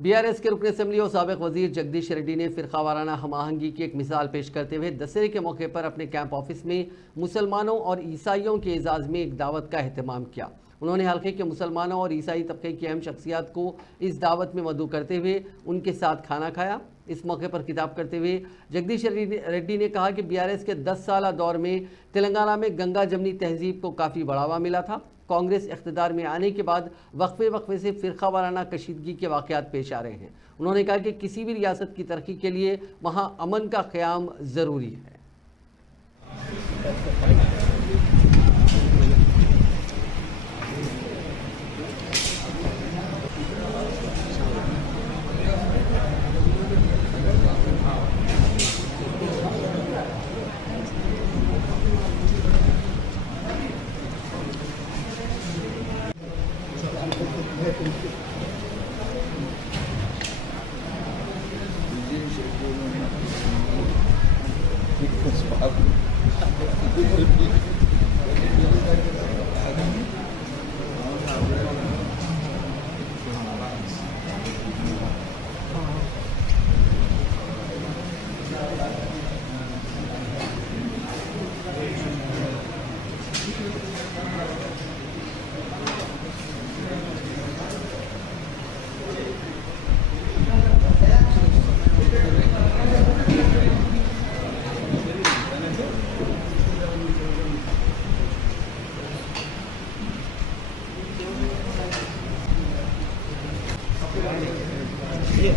बीआरएस के रुकन असम्बली और साबिक वजीर जगदीश रेड्डी ने फिरका वाराना हम आहंगी की एक मिसाल पेश करते हुए दशहरे के मौके पर अपने कैंप ऑफिस में मुसलमानों और ईसाइयों के एजाज़ में एक दावत का अहतमाम किया। उन्होंने हल्के के मुसलमानों और ईसाई तबके की अहम शख्सियात को इस दावत में मदऊ करते हुए उनके साथ खाना खाया। इस मौके पर खिताब करते हुए जगदीश रेड्डी ने कहा कि बीआरएस के 10 साल दौर में तेलंगाना में गंगा जमनी तहजीब को काफ़ी बढ़ावा मिला था। कांग्रेस इख्तिदार में आने के बाद वक्फे से फिरका वाराना कशीदगी के वाक़यात पेश आ रहे हैं। उन्होंने कहा कि किसी भी रियासत की तरक्की के लिए वहाँ अमन का क़याम ज़रूरी है। ये